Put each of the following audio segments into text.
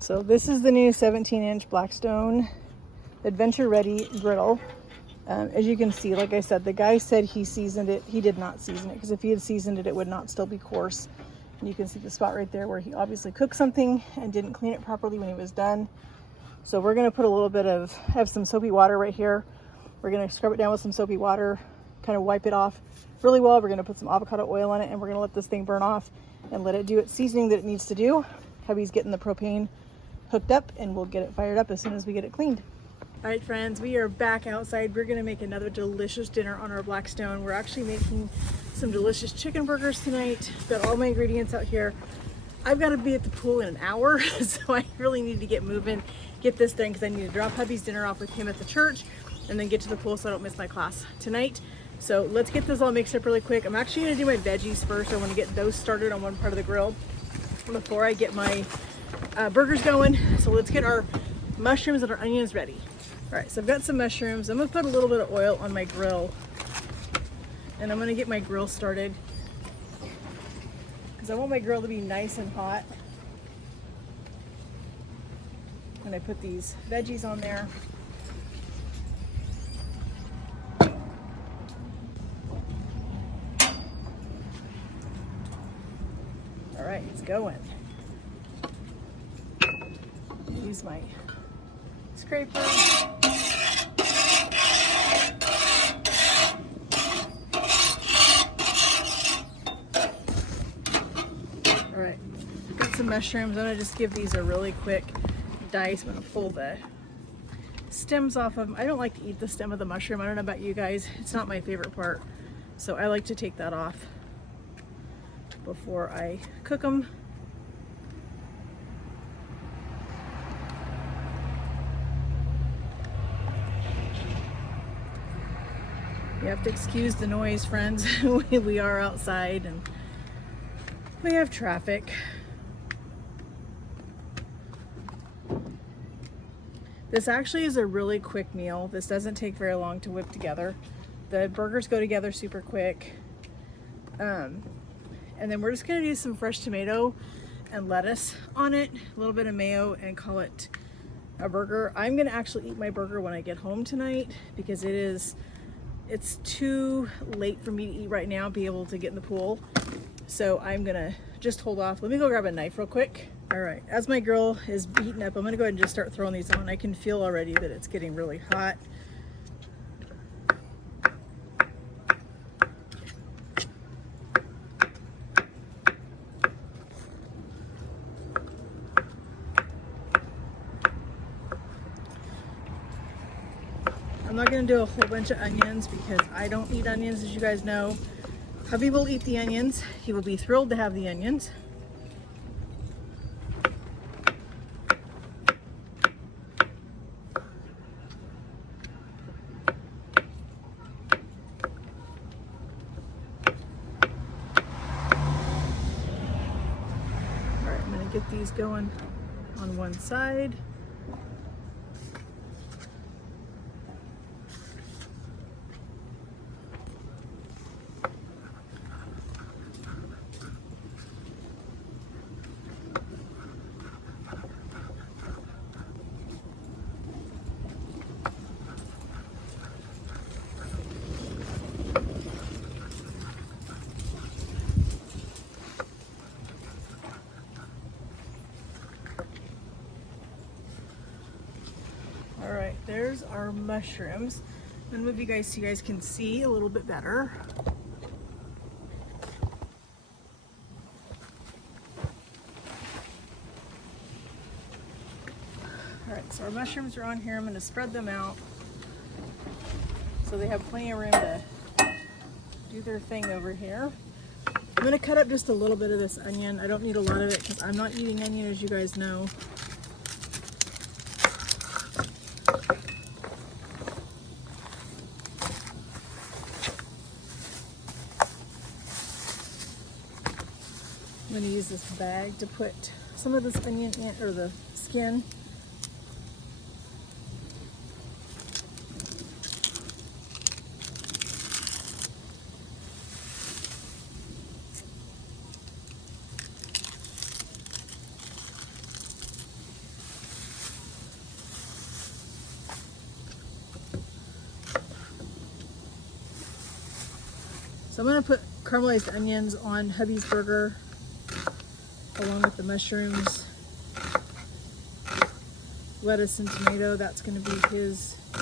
So this is the new 17-inch Blackstone Adventure Ready griddle. As you can see, like I said, the guy said he seasoned it. He did not season it, because if he had seasoned it, it would not still be coarse. And you can see the spot right there where he obviously cooked something and didn't clean it properly when he was done. So we're gonna put a little bit of, I have some soapy water right here. We're gonna scrub it down with some soapy water, kind of wipe it off really well. We're gonna put some avocado oil on it, and we're gonna let this thing burn off and let it do its seasoning that it needs to do. Hubby's getting the propane hooked up, and we'll get it fired up as soon as we get it cleaned. All right, friends, we are back outside. We're gonna make another delicious dinner on our Blackstone. We're actually making some delicious chicken burgers tonight. Got all my ingredients out here. I've got to be at the pool in an hour, so I really need to get moving, get this done, because I need to drop hubby's dinner off with him at the church and then get to the pool so I don't miss my class tonight. So let's get this all mixed up really quick. I'm actually gonna do my veggies first. I want to get those started on one part of the grill before I get my burgers going. So let's get our mushrooms and our onions ready. All right, so I've got some mushrooms. I'm gonna put a little bit of oil on my grill, and I'm gonna get my grill started because I want my grill to be nice and hot. And I put these veggies on there. All right, it's going. Use my scraper. All right, got some mushrooms. I'm gonna just give these a really quick dice. I'm gonna pull the stems off of them. I don't like to eat the stem of the mushroom. I don't know about you guys. It's not my favorite part. So I like to take that off before I cook them. You have to excuse the noise, friends. We are outside and we have traffic. This actually is a really quick meal. This doesn't take very long to whip together. The burgers go together super quick. And then we're just gonna do some fresh tomato and lettuce on it, a little bit of mayo, and call it a burger. I'm gonna actually eat my burger when I get home tonight because it's too late for me to eat right now, be able to get in the pool. So I'm gonna just hold off. Let me go grab a knife real quick. All right, as my grill is beaten up, I'm gonna go ahead and just start throwing these on. I can feel already that it's getting really hot. I'm not gonna do a whole bunch of onions because I don't eat onions, as you guys know. Hubby will eat the onions. He will be thrilled to have the onions. All right, I'm gonna get these going on one side. All right, there's our mushrooms. I'm gonna move you guys so you guys can see a little bit better. All right, so our mushrooms are on here. I'm gonna spread them out so they have plenty of room to do their thing over here. I'm gonna cut up just a little bit of this onion. I don't need a lot of it because I'm not eating onion, as you guys know. I'm going to use this bag to put some of this onion in, or the skin. So I'm gonna put caramelized onions on hubby's burger along with the mushrooms, lettuce and tomato. That's gonna be his. I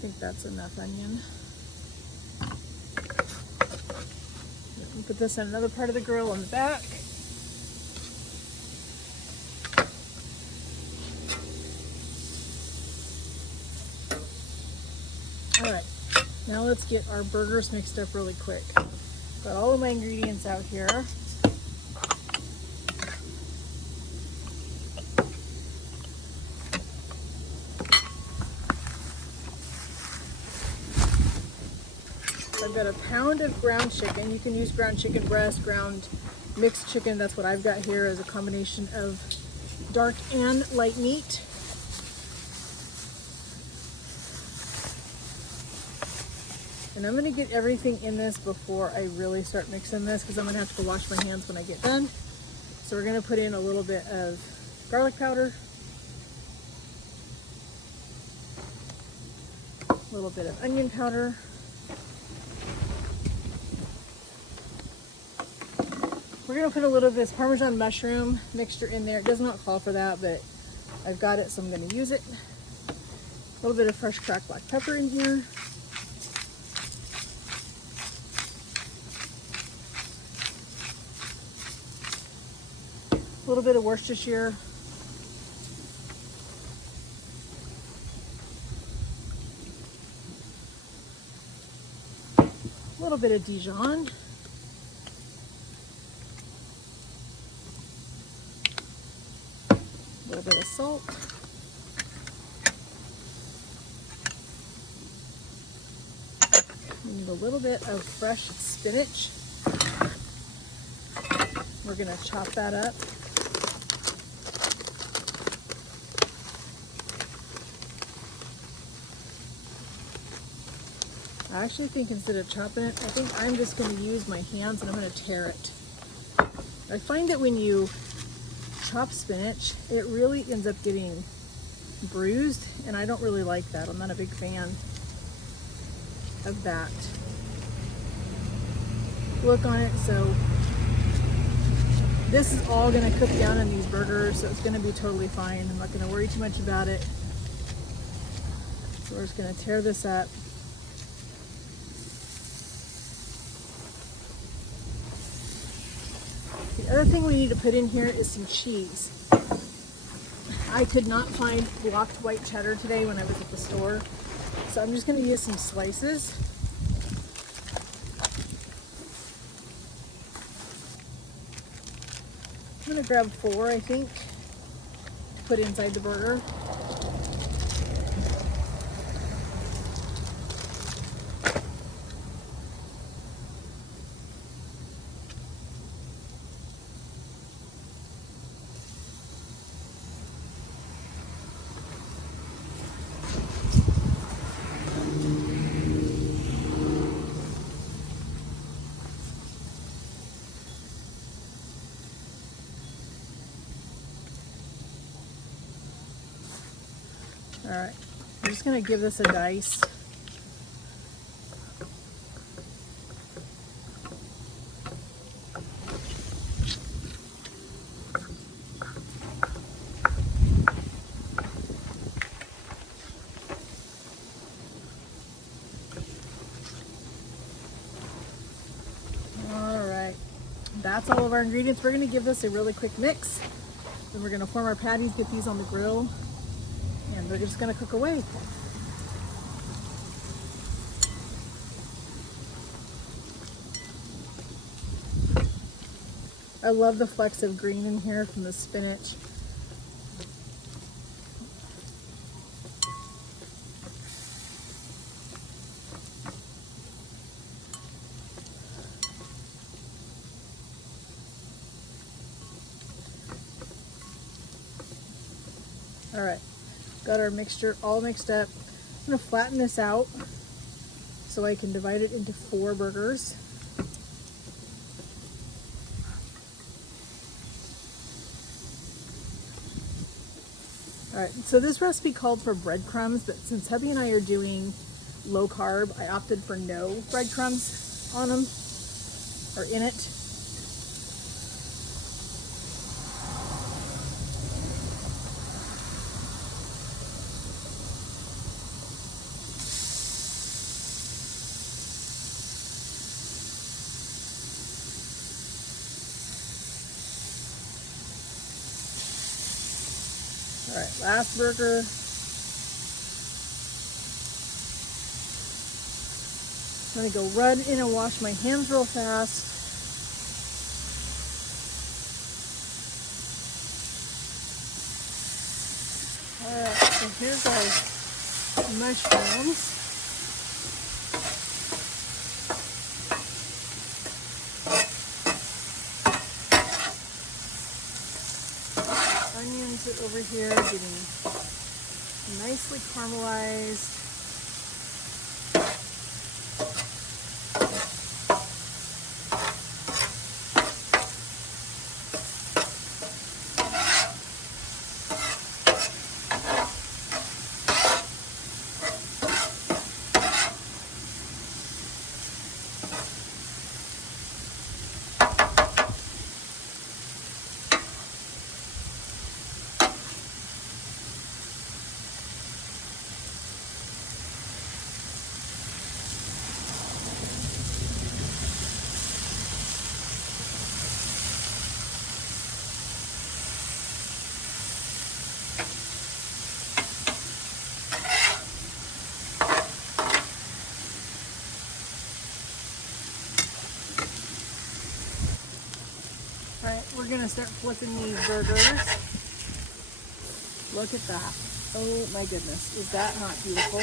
think that's enough onion. We'll put this on another part of the grill on the back. All right, now let's get our burgers mixed up really quick. Got all of my ingredients out here. I've got a pound of ground chicken. You can use ground chicken breast, ground mixed chicken. That's what I've got here as a combination of dark and light meat. And I'm gonna get everything in this before I really start mixing this because I'm gonna have to go wash my hands when I get done. So we're gonna put in a little bit of garlic powder, a little bit of onion powder, we're gonna put a little of this Parmesan mushroom mixture in there. It does not call for that, but I've got it, so I'm gonna use it. A little bit of fresh cracked black pepper in here. A little bit of Worcestershire. A little bit of Dijon. A little bit of salt. We need a little bit of fresh spinach. We're going to chop that up. I actually think instead of chopping it, I think I'm just going to use my hands and I'm going to tear it. I find that when you chop spinach, it really ends up getting bruised, and I don't really like that. I'm not a big fan of that look on it. So this is all going to cook down in these burgers, so it's going to be totally fine. I'm not going to worry too much about it. So we're just going to tear this up. The other thing we need to put in here is some cheese. I could not find blocked white cheddar today when I was at the store, so I'm just going to use some slices. I'm going to grab 4, I think, to put inside the burger. All right, I'm just gonna give this a dice. All right, that's all of our ingredients. We're gonna give this a really quick mix. Then we're gonna form our patties, get these on the grill, and they're just gonna cook away. I love the flecks of green in here from the spinach. All right, got our mixture all mixed up. I'm gonna flatten this out so I can divide it into 4 burgers. All right, so this recipe called for breadcrumbs, but since hubby and I are doing low carb, I opted for no breadcrumbs on them or in it. All right, last burger. I'm gonna go run in and wash my hands real fast. All right, so here's our mushrooms. Onions are over here getting nicely caramelized. Alright, we're going to start flipping these burgers. Look at that. Oh my goodness. Is that not beautiful?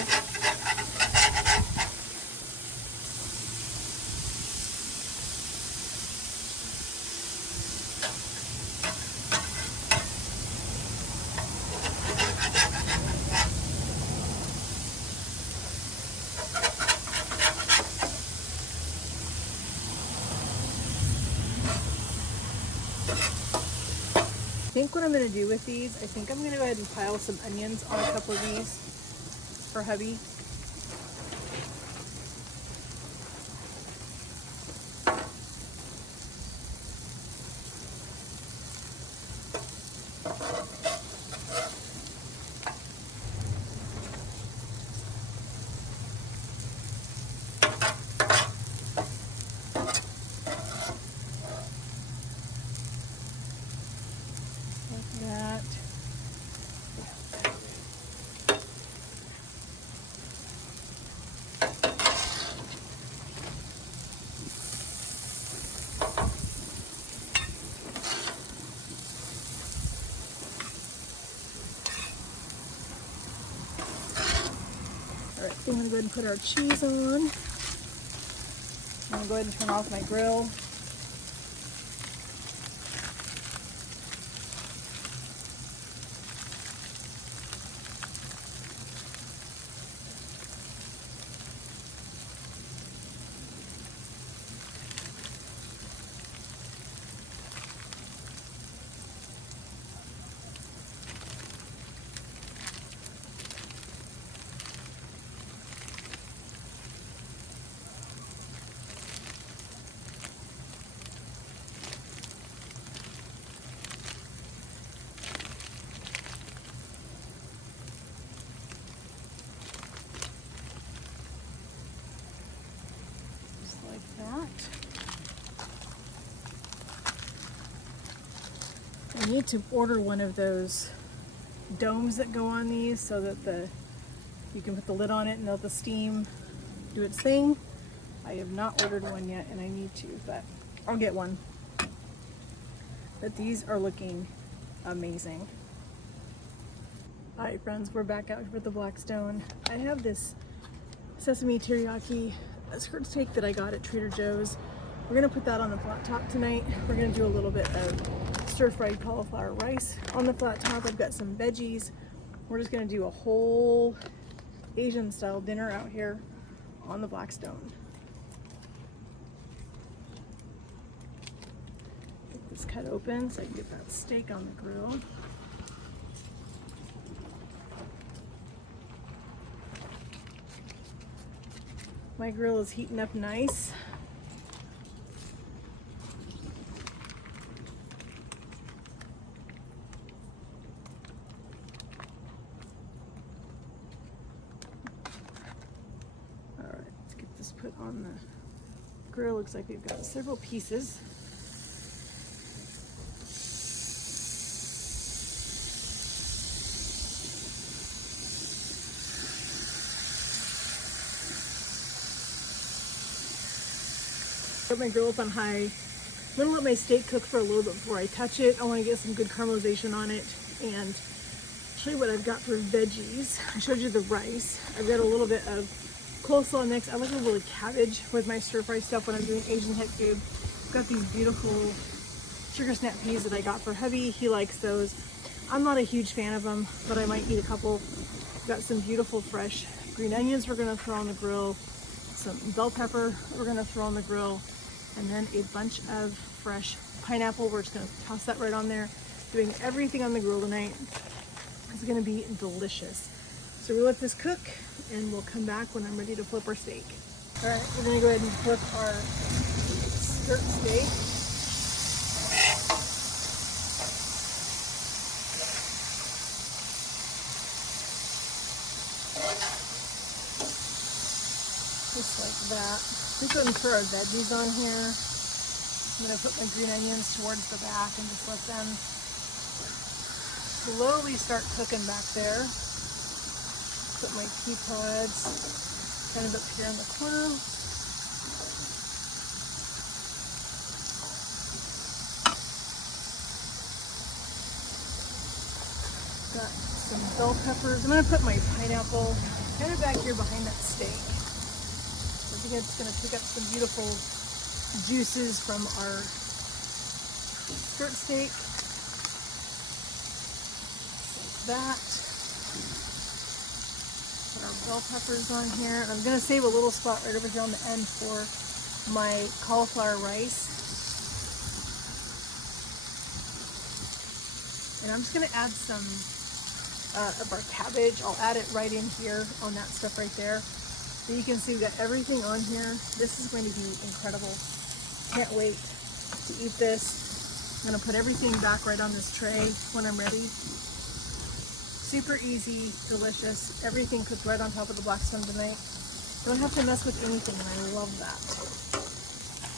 I think what I'm going to do with these, I think I'm going to go ahead and pile some onions on a couple of these for hubby. That. All right, so I'm gonna go ahead and put our cheese on. I'm gonna go ahead and turn off my grill. I need to order one of those domes that go on these so that you can put the lid on it and let the steam do its thing. I have not ordered one yet and I need to, but I'll get one. But these are looking amazing. Alright friends, we're back out here with the Blackstone. I have this sesame teriyaki steak that I got at Trader Joe's. We're gonna put that on the flat top tonight. We're gonna do a little bit of stir-fried cauliflower rice on the flat top. I've got some veggies. We're just gonna do a whole Asian style dinner out here on the Blackstone. Get this cut open so I can get that steak on the grill. My grill is heating up nice. All right, let's get this put on the grill. Looks like we've got several pieces. Put my grill up on high. I'm gonna let my steak cook for a little bit before I touch it. I want to get some good caramelization on it, and show you what I've got for veggies. I showed you the rice. I've got a little bit of coleslaw next. I like a little cabbage with my stir fry stuff when I'm doing Asian type food. I've got these beautiful sugar snap peas that I got for hubby. He likes those. I'm not a huge fan of them, but I might eat a couple. I've got some beautiful fresh green onions we're gonna throw on the grill. Some bell pepper we're gonna throw on the grill. And then a bunch of fresh pineapple. We're just gonna toss that right on there. Doing everything on the grill tonight. It's gonna be delicious. So we'll let this cook and we'll come back when I'm ready to flip our steak. All right, we're gonna go ahead and flip our skirt steak. Just like that. We're going to throw our veggies on here. I'm going to put my green onions towards the back and just let them slowly start cooking back there. Put my pea pods kind of up here in the corner. Got some bell peppers. I'm going to put my pineapple kind of back here behind that steak. I think it's going to pick up some beautiful juices from our skirt steak. Like that. Put our bell peppers on here. And I'm going to save a little spot right over here on the end for my cauliflower rice. And I'm just going to add some of our cabbage. I'll add it right in here on that stuff right there. So you can see we've got everything on here. This is going to be incredible. Can't wait to eat this. I'm gonna put everything back right on this tray when I'm ready. Super easy, delicious. Everything cooked right on top of the Blackstone tonight. Don't have to mess with anything, and I love that.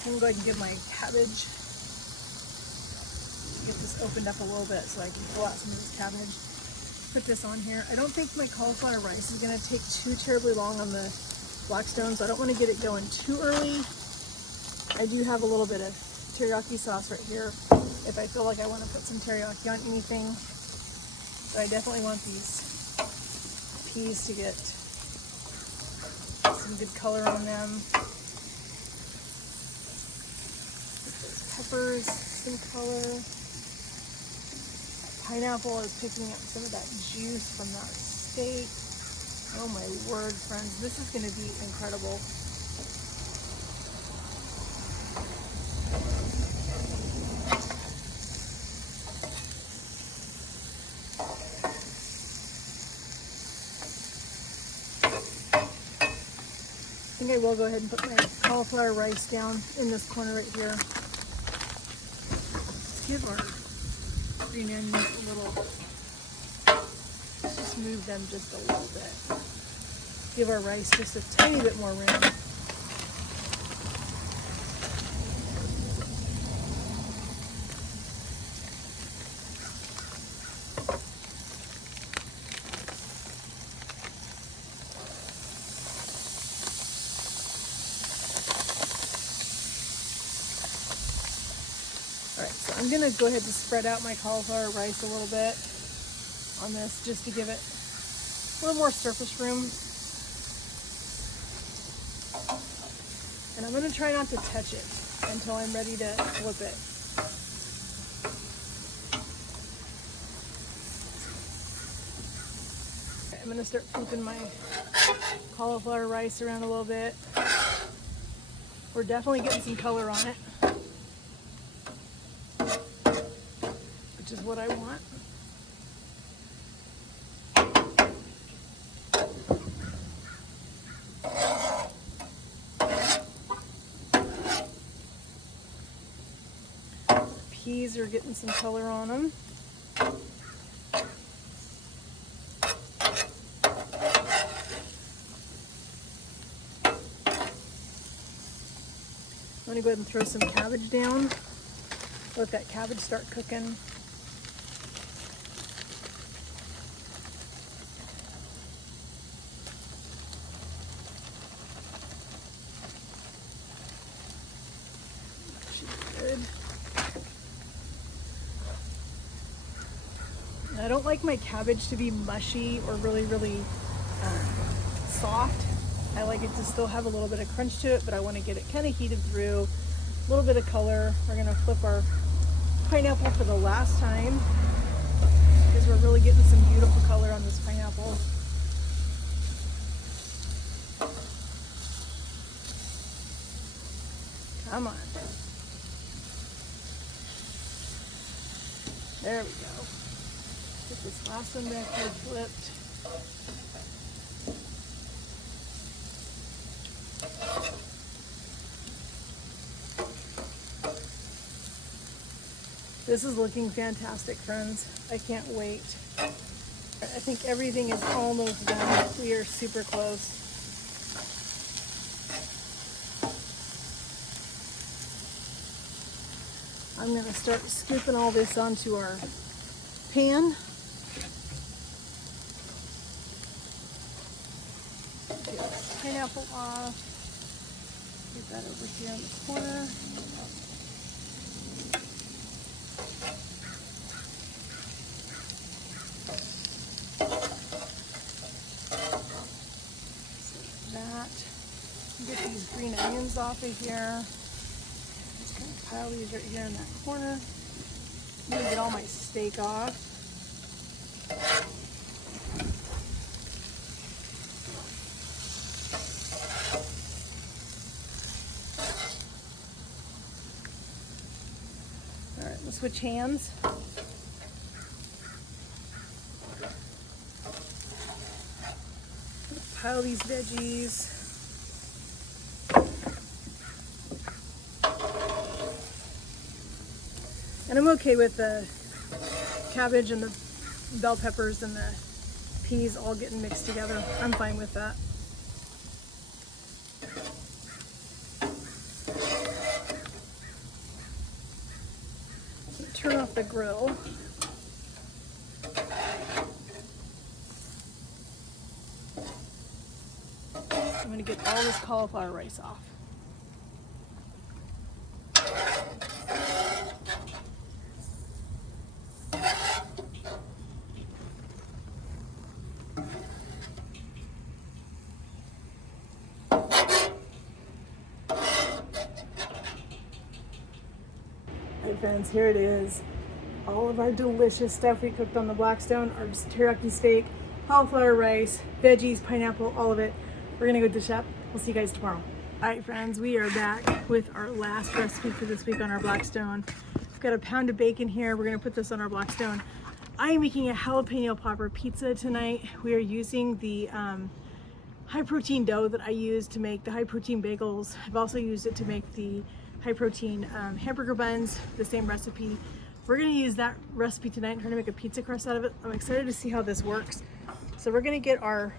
I'm going to go ahead and give my cabbage. Get this opened up a little bit so I can pull out some of this cabbage. Put this on here. I don't think my cauliflower rice is gonna take too terribly long on the Blackstone, so I don't want to get it going too early. I do have a little bit of teriyaki sauce right here if I feel like I want to put some teriyaki on anything. But I definitely want these peas to get some good color on them. Get those peppers some color. Pineapple is picking up some of that juice from that steak. Oh my word, friends, this is going to be incredible. I think I will go ahead and put my cauliflower rice down in this corner right here. Let's give our green onions a little, just move them just a little bit. Give our rice just a tiny bit more room. Alright, so I'm going to go ahead and spread out my cauliflower rice a little bit on this just to give it a little more surface room. And I'm going to try not to touch it until I'm ready to flip it. I'm going to start flipping my cauliflower rice around a little bit. We're definitely getting some color on it, which is what I want. peas are getting some color on them. I'm gonna go ahead and throw some cabbage down. Let that cabbage start cooking. Good. I don't like my cabbage to be mushy or really soft. I like it to still have a little bit of crunch to it, but I want to get it kind of heated through. A little bit of color. We're going to flip our pineapple for the last time because we're really getting some beautiful color on this pineapple. Come on. There we go. Get this last one back here flipped. This is looking fantastic, friends. I can't wait. I think everything is almost done. We are super close. I'm gonna start scooping all this onto our pan. Get the pineapple off. Get that over here in the corner. Get these green onions off of here. Just gonna pile these right here in that corner. I'm gonna get all my steak off. All right, let's switch hands. Pile these veggies. And I'm okay with the cabbage and the bell peppers and the peas all getting mixed together. I'm fine with that. Turn off the grill. I'm going to get all this cauliflower rice off. Friends, here it is. All of our delicious stuff we cooked on the Blackstone, our teriyaki steak, cauliflower rice, veggies, pineapple, all of it. We're gonna go dish up. We'll see you guys tomorrow. All right, friends, we are back with our last recipe for this week on our Blackstone. We've got a pound of bacon here. We're gonna put this on our Blackstone. I am making a jalapeno popper pizza tonight. We are using the high protein dough that I use to make the high protein bagels. I've also used it to make the high protein hamburger buns, the same recipe. We're gonna use that recipe tonight and try to make a pizza crust out of it. I'm excited to see how this works. So we're gonna get our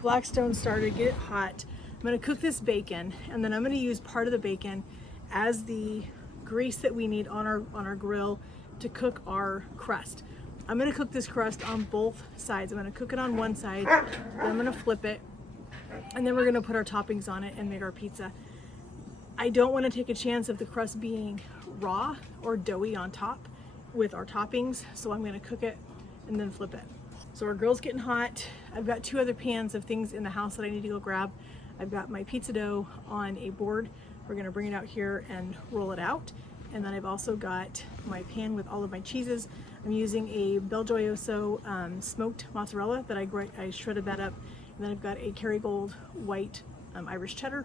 Blackstone started, get it hot. I'm gonna cook this bacon, and then I'm gonna use part of the bacon as the grease that we need on our grill to cook our crust. I'm gonna cook this crust on both sides. I'm gonna cook it on one side, then I'm gonna flip it, and then we're gonna put our toppings on it and make our pizza. I don't want to take a chance of the crust being raw or doughy on top with our toppings, so I'm going to cook it and then flip it. So our grill's getting hot. I've got 2 other pans of things in the house that I need to go grab. I've got my pizza dough on a board. We're going to bring it out here and roll it out. And then I've also got my pan with all of my cheeses. I'm using a Belgioioso smoked mozzarella that I shredded that up. And then I've got a Kerrygold white Irish cheddar.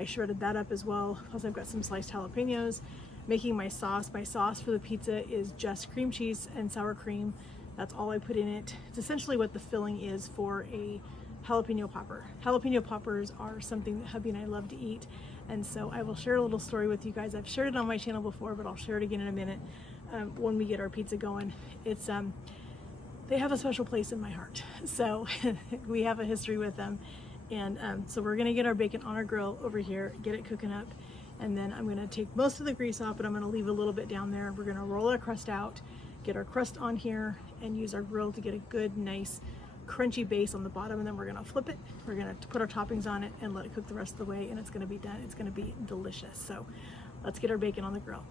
I shredded that up as well. Plus I've got some sliced jalapenos. Making my sauce. My sauce for the pizza is just cream cheese and sour cream. That's all I put in it. It's essentially what the filling is for a jalapeno popper. Jalapeno poppers are something that hubby and I love to eat. And so I will share a little story with you guys. I've shared it on my channel before, but I'll share it again in a minute when we get our pizza going. It's they have a special place in my heart. So we have a history with them. And so we're gonna get our bacon on our grill over here, get it cooking up. And then I'm gonna take most of the grease off, but I'm gonna leave a little bit down there. We're gonna roll our crust out, get our crust on here, and use our grill to get a good, nice, crunchy base on the bottom. And then we're gonna flip it. We're gonna put our toppings on it and let it cook the rest of the way, and it's gonna be done. It's gonna be delicious. So let's get our bacon on the grill.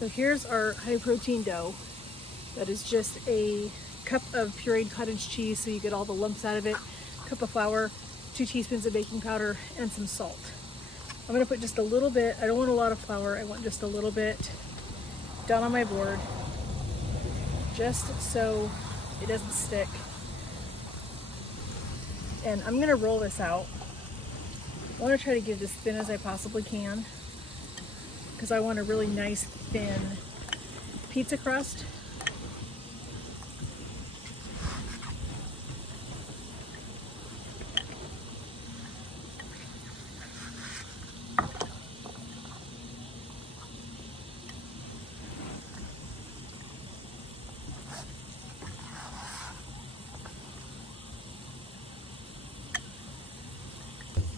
So here's our high protein dough. That is just a cup of pureed cottage cheese, so you get all the lumps out of it, a cup of flour, 2 teaspoons of baking powder, and some salt. I'm gonna put just a little bit. I don't want a lot of flour. I want just a little bit down on my board, just so it doesn't stick. And I'm gonna roll this out. I wanna try to get it as thin as I possibly can, because I want a really nice thin pizza crust.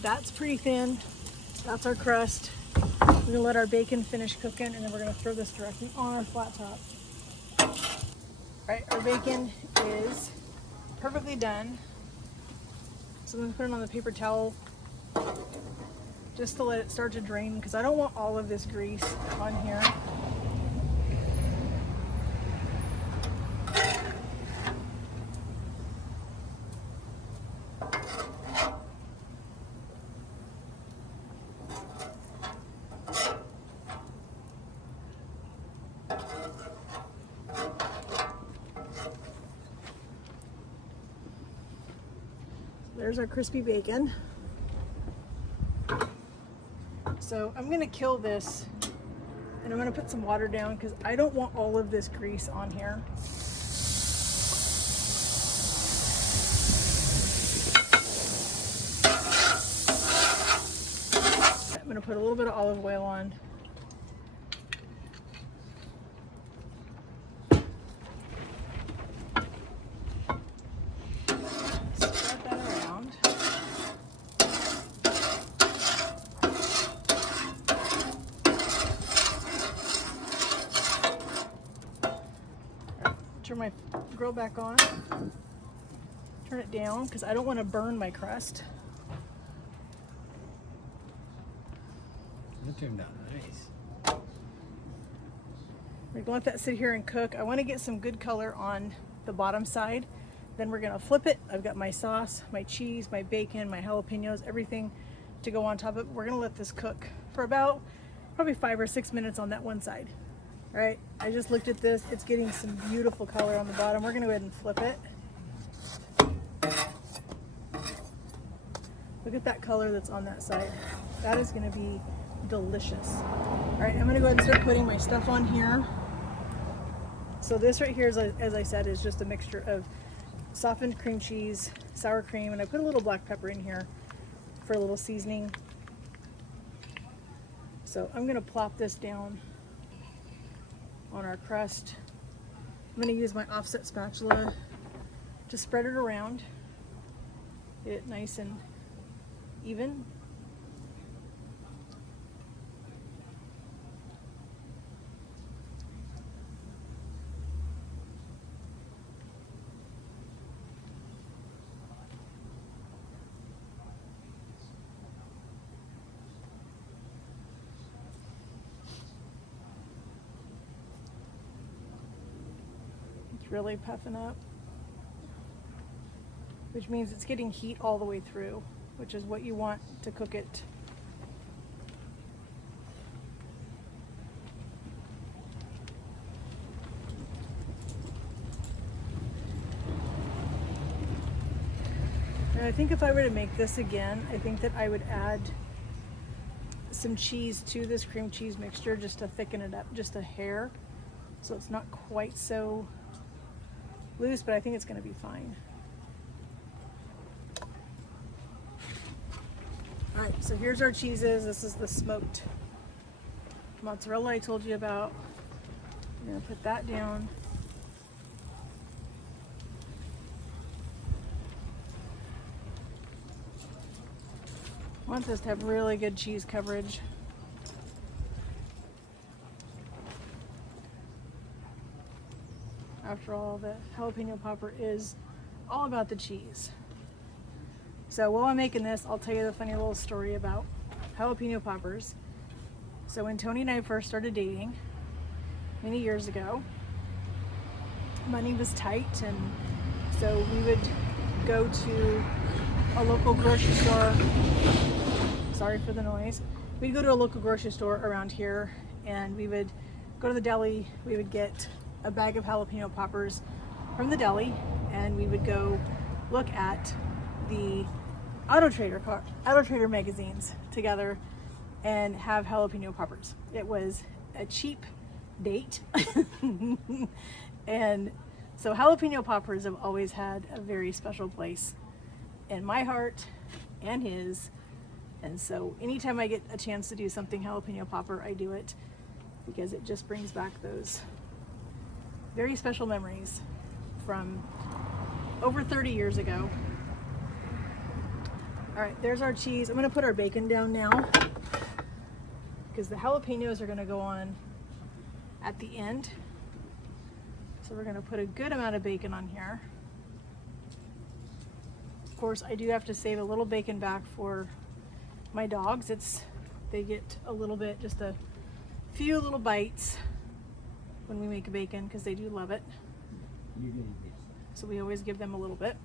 That's pretty thin. That's our crust. We're gonna let our bacon finish cooking, and then we're gonna throw this directly on our flat top. All right, our bacon is perfectly done. So I'm gonna put it on the paper towel just to let it start to drain, because I don't want all of this grease on here. There's our crispy bacon. So I'm gonna kill this, and I'm gonna put some water down because I don't want all of this grease on here. I'm gonna put a little bit of olive oil on. Turn my grill back on, turn it down because I don't want to burn my crust. That turned out nice. We're gonna let that sit here and cook. I want to get some good color on the bottom side. Then we're gonna flip it. I've got my sauce, my cheese, my bacon, my jalapenos, everything to go on top of it. We're gonna let this cook for about probably 5 or 6 minutes on that one side. All right, I just looked at this. It's getting some beautiful color on the bottom. We're gonna go ahead and flip it. Look at that color that's on that side. That is gonna be delicious. All right, I'm gonna go ahead and start putting my stuff on here. So this right here, as I said, is just a mixture of softened cream cheese, sour cream, and I put a little black pepper in here for a little seasoning. So I'm gonna plop this down on our crust. I'm going to use my offset spatula to spread it around, get it nice and even. Really puffing up, which means it's getting heat all the way through, which is what you want to cook it. And I think if I were to make this again, I think that I would add some cheese to this cream cheese mixture just to thicken it up just a hair, so it's not quite so loose, but I think it's going to be fine. All right, so here's our cheeses. This is the smoked mozzarella I told you about. I'm going to put that down. I want this to have really good cheese coverage. After all, the jalapeno popper is all about the cheese. So while I'm making this, I'll tell you the funny little story about jalapeno poppers. So when Tony and I first started dating, many years ago, money was tight, and so we would go to a local grocery store. Sorry for the noise. We'd go to a local grocery store around here, and we would go to the deli. We would get a bag of jalapeno poppers from the deli, and we would go look at the Auto Trader magazines together and have jalapeno poppers. It was a cheap date. And so jalapeno poppers have always had a very special place in my heart and his. And so anytime I get a chance to do something jalapeno popper, I do it because it just brings back those very special memories from over 30 years ago. All right, there's our cheese. I'm gonna put our bacon down now because the jalapenos are gonna go on at the end. So we're gonna put a good amount of bacon on here. Of course, I do have to save a little bacon back for my dogs. They get a little bit, just a few little bites when we make bacon because they do love it. So we always give them a little bit.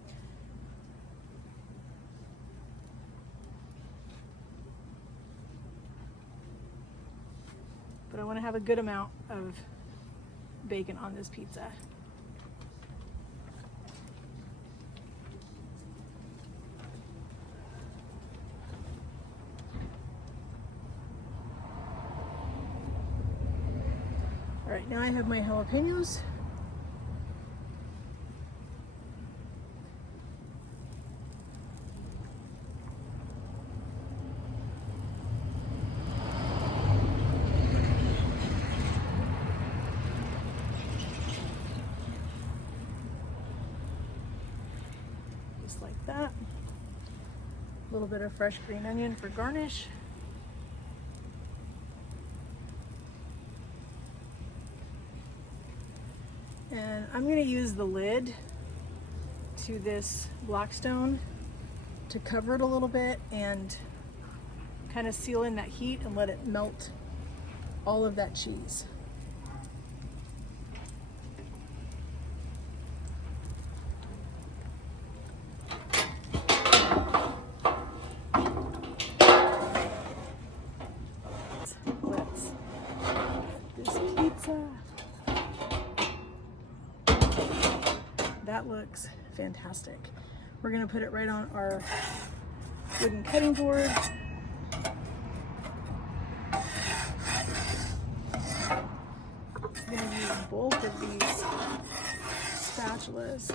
But I want to have a good amount of bacon on this pizza. All right, now I have my jalapenos. Just like that. A little bit of fresh green onion for garnish. And I'm going to use the lid to this Blackstone to cover it a little bit and kind of seal in that heat and let it melt all of that cheese. Let's get this pizza. That looks fantastic. We're gonna put it right on our wooden cutting board. I'm gonna use both of these spatulas.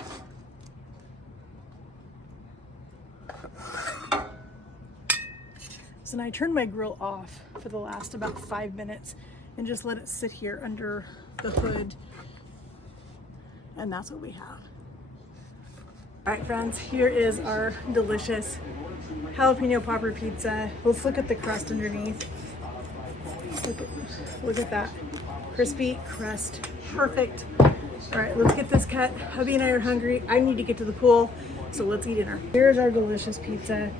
So now I turned my grill off for the last about 5 minutes and just let it sit here under the hood. And that's what we have. All right, friends, here is our delicious jalapeno popper pizza. Let's look at the crust underneath. Look at that. Crispy crust, perfect. All right, let's get this cut. Hubby and I are hungry. I need to get to the pool, so let's eat dinner. Here's our delicious pizza.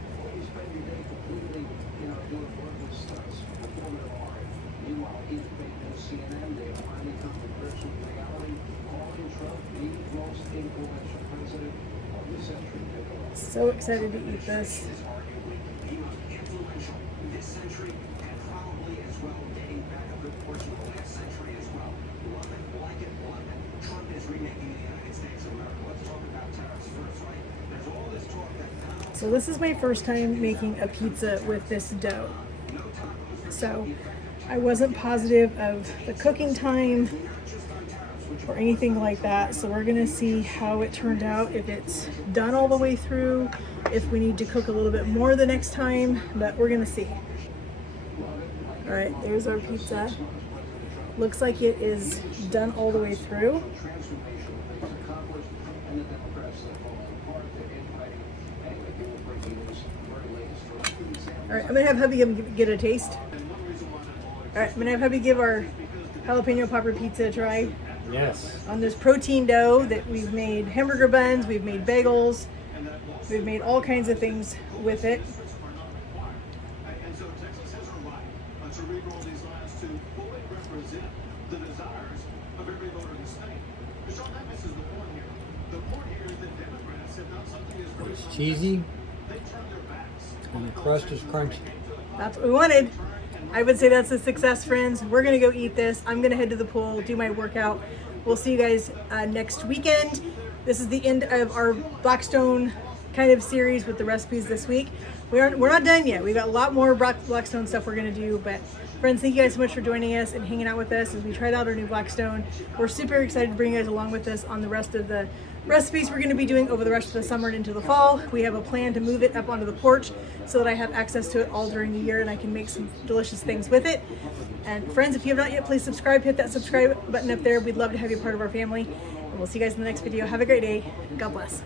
So excited to eat this. So this is my first time making a pizza with this dough. So I wasn't positive of the cooking time or anything like that. So we're gonna see how it turned out, if it's done all the way through, if we need to cook a little bit more the next time, but we're gonna see. All right, there's our pizza. Looks like it is done all the way through. All right, I'm gonna have hubby get a taste. All right, I'm gonna have hubby give our jalapeno popper pizza a try. Yes. On this protein dough that we've made hamburger buns, we've made bagels, we've made all kinds of things with it. It's cheesy and the crust is crunchy. That's what we wanted. I would say that's a success, friends. We're gonna go eat this. I'm gonna head to the pool, do my workout. We'll see you guys next weekend. This is the end of our Blackstone kind of series with the recipes this week. We're not done yet. We got a lot more Blackstone stuff we're gonna do, but friends, thank you guys so much for joining us and hanging out with us as we tried out our new Blackstone. We're super excited to bring you guys along with us on the rest of the recipes we're gonna be doing over the rest of the summer and into the fall. We have a plan to move it up onto the porch so that I have access to it all during the year and I can make some delicious things with it. And friends, if you have not yet, please subscribe. Hit that subscribe button up there. We'd love to have you part of our family. And we'll see you guys in the next video. Have a great day. God bless.